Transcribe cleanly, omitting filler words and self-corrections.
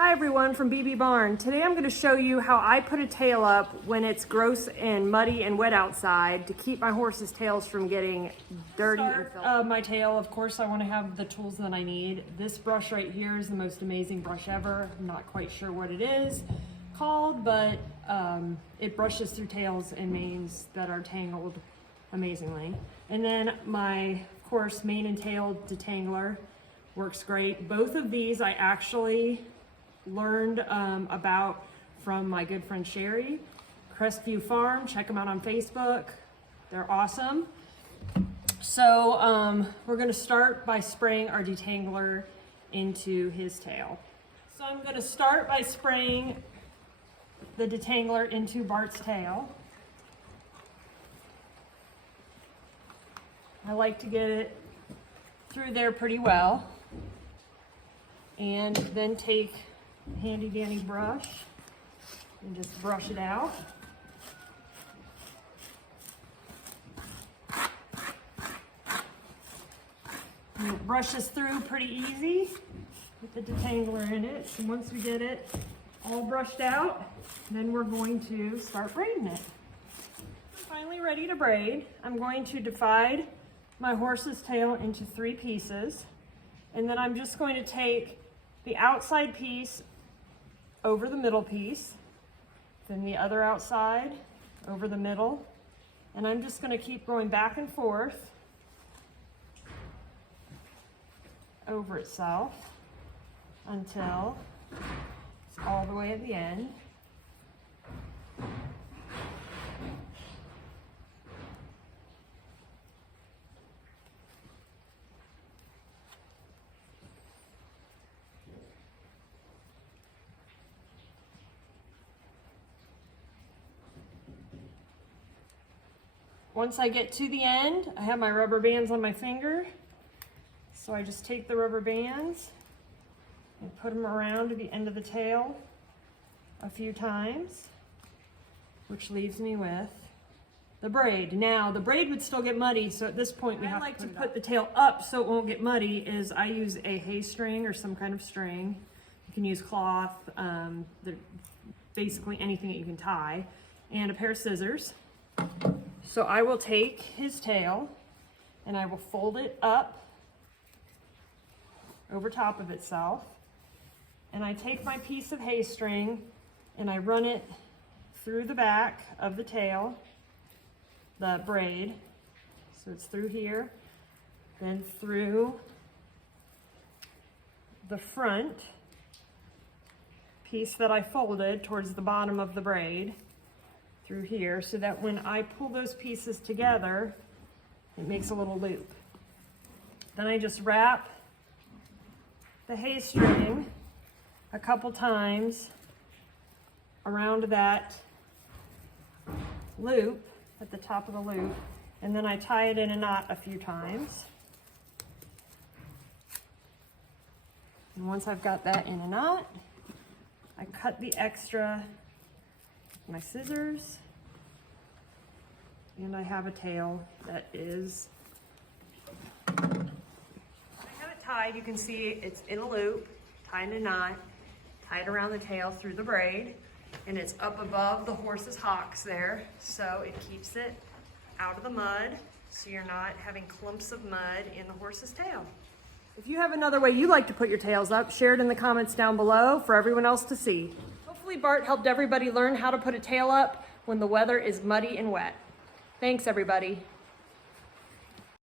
Hi everyone from BB Barn. Today I'm going to show you how I put a tail up when it's gross and muddy and wet outside to keep my horse's tails from getting dirty and filthy. My tail, of course, I want to have the tools that I need. This brush right here is the most amazing brush ever. I'm not quite sure what it is called, but it brushes through tails and manes that are tangled amazingly. And then my, of course, mane and tail detangler works great. Both of these I actually learned about from my good friend Sherry, Crestview Farm. Check them out on Facebook. They're awesome. So we're going to start by spraying our detangler into his tail. So I'm going to start by spraying the detangler into Bart's tail. I like to get it through there pretty well, and then take handy dandy brush and just brush it out. And it brushes through pretty easy with the detangler in it. So once we get it all brushed out, then we're going to start braiding it. Finally ready to braid. I'm going to divide my horse's tail into 3 pieces, and then I'm just going to take the outside piece over the middle piece, then the other outside over the middle, and I'm just going to keep going back and forth over itself until it's all the way at the end. Once I get to the end, I have my rubber bands on my finger. So I just take the rubber bands and put them around the end of the tail a few times, which leaves me with the braid. Now, the braid would still get muddy, so at this point we have to put the tail up so it won't get muddy. Is I use a hay string or some kind of string. You can use cloth, basically anything that you can tie, and a pair of scissors. So I will take his tail and I will fold it up over top of itself, and I take my piece of hay string and I run it through the back of the tail, the braid, so it's through here, then through the front piece that I folded towards the bottom of the braid, through here, so that when I pull those pieces together, it makes a little loop. Then I just wrap the hay string a couple times around that loop at the top of the loop, and then I tie it in a knot a few times. And once I've got that in a knot, I cut the extra with my scissors, and I have a tail that is, I have it tied. You can see it's in a loop, tied in a knot, tied around the tail through the braid, and it's up above the horse's hocks there, so it keeps it out of the mud, so you're not having clumps of mud in the horse's tail. If you have another way you like to put your tails up, share it in the comments down below for everyone else to see. Hopefully Bart helped everybody learn how to put a tail up when the weather is muddy and wet. Thanks, everybody.